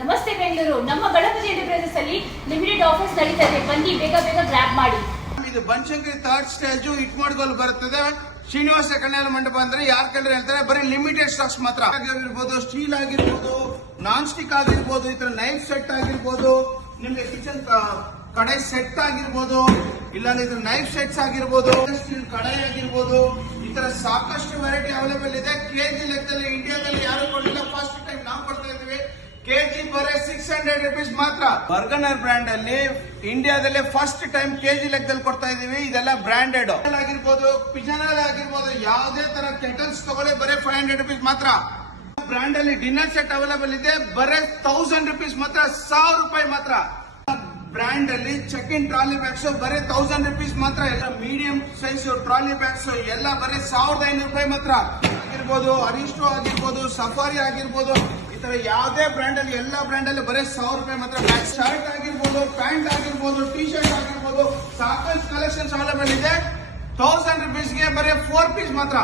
ನಮಸ್ತೆ ಬೆಂಗಳೂರು. ನಮ್ಮ ಗಣಪತಿ ಎಂಟರ್ಪ್ರೈಸಸ್ ಅಲ್ಲಿ ಲಿಮಿಟೆಡ್ ಆಫರ್ಸ್ ನಡೀತಾ ಇದೆ. ಬನ್ನಿ, ಬೇಗ ಬೇಗ ಗ್ರಾಬ್ ಮಾಡಿ. ಇದು ಬನಶಂಕರಿ ಥರ್ಡ್ ಸ್ಟೇಜ್ ಇಟ್ಮಾಡ್ಗೋಲ್ ಬರ್ತದೆ. ಶ್ರೀನಿವಾಸ ಕಲ್ಯಾಣ ಮಂಟಪ ಅಂದ್ರೆ ಯಾರು ಕೇಳಿದ್ರೆ ಹೇಳ್ತಾರೆ ಬರೀ ಲಿಮಿಟೆಡ್ ಸ್ಟಾಕ್ಸ್ ಮಾತ್ರ ಆಗಿರ್ಬೋದು, ಸ್ಟೀಲ್ ಆಗಿರ್ಬೋದು, ನಾನ್ ಸ್ಟಿಕ್ ಆಗಿರ್ಬೋದು, ಈ ತರ ನೈಫ್ ಸೆಟ್ ಆಗಿರ್ಬೋದು, ನಿಮ್ಗೆ ಕಿಚನ್ ಕಡಾಯಿ ಸೆಟ್ ಆಗಿರ್ಬೋದು, ಇಲ್ಲಾಂದ್ರೆ ನೈಫ್ ಸೆಟ್ಸ್ ಆಗಿರ್ಬೋದು, ಸ್ಟೀಲ್ ಕಡಾಯಿ ಆಗಿರ್ಬೋದು, ಈ ತರ ಸಾಕಷ್ಟು ವೆರೈಟಿ ಅವೈಲೇಬಲ್ ಇದೆ. ಕೆಜಿ ಲೆಕ್ಕದಲ್ಲಿ ಇಂಡಿಯಾದಲ್ಲಿ ಯಾರು ಕೊಡಲಿಲ್ಲ, ಫಸ್ಟ್ ಟೈಮ್ ನಾವು ಕೊಡ್ತಾ ಇದೀವಿ. ಕೆಜಿ ಬರೀ 600 rupees ಮಾತ್ರ. ಬರ್ಗನರ್ ಬ್ರ್ಯಾಂಡ್ ಅಲ್ಲಿ ಇಂಡಿಯಾದಲ್ಲೇ ಫಸ್ಟ್ ಟೈಮ್ ಕೆಜಿ ಲೆಕ್ಕದಲ್ಲಿ ಕೊಡ್ತಾ ಇದೀವಿ. ಇದೆಲ್ಲ ಬ್ರಾಂಡೆಡ್ ಆಗಿರ್ಬೋದು, ಪಿಜನಲ್ ಆಗಿರ್ಬೋದು, ಯಾವುದೇ ತರ ಕೆಟಲ್ಸ್ ತಗೊಳ್ಳಿ ಬರೀ 500 rupees ಮಾತ್ರ. ಬ್ರಾಂಡ್ ಅಲ್ಲಿ ಡಿನ್ನರ್ ಸೆಟ್ ಅವೈಲೇಬಲ್ ಇದೆ, ಬರೀ 1000 rupees ಮಾತ್ರ, 1000 ರೂಪಾಯಿ ಮಾತ್ರ. ಬ್ರ್ಯಾಂಡ್ ಅಲ್ಲಿ ಚೆಕ್ ಇನ್ ಟ್ರಾಲಿ ಬ್ಯಾಗ್ಸ್ ಬರೀ 1000 rupees ಮಾತ್ರ. ಎಲ್ಲ ಮೀಡಿಯಂ ಸೈಜ್ ಟ್ರಾಲಿ ಬ್ಯಾಗ್ಸ್ ಎಲ್ಲ ಬರೀ 1500 ರೂಪಾಯಿ ಮಾತ್ರ ಆಗಿರ್ಬೋದು. ಅರಿಸ್ಟೋ ಆಗಿರ್ಬೋದು, ಸಫಾರಿ ಆಗಿರ್ಬೋದು, ಈ ತರ ಯಾವುದೇ ಬ್ರ್ಯಾಂಡ್ ಅಲ್ಲಿ ಎಲ್ಲ ಬ್ರ್ಯಾಂಡ್ ಅಲ್ಲಿ ಬರೀ 1000 ರೂಪಾಯಿ ಮಾತ್ರ. ಬ್ಯಾಕ್ ಶರ್ಟ್ ಆಗಿರ್ಬೋದು, ಪ್ಯಾಂಟ್ ಆಗಿರ್ಬೋದು, ಟಿ ಶರ್ಟ್ ಆಗಿರ್ಬೋದು, ಸಾಕಷ್ಟು ಕಲೆಕ್ಷನ್ಸ್ ಅವೈಲೇಬಲ್ ಇದೆ. 1000 rupees ಗೆ ಬರೀ 4 ಪೀಸ್ ಮಾತ್ರ.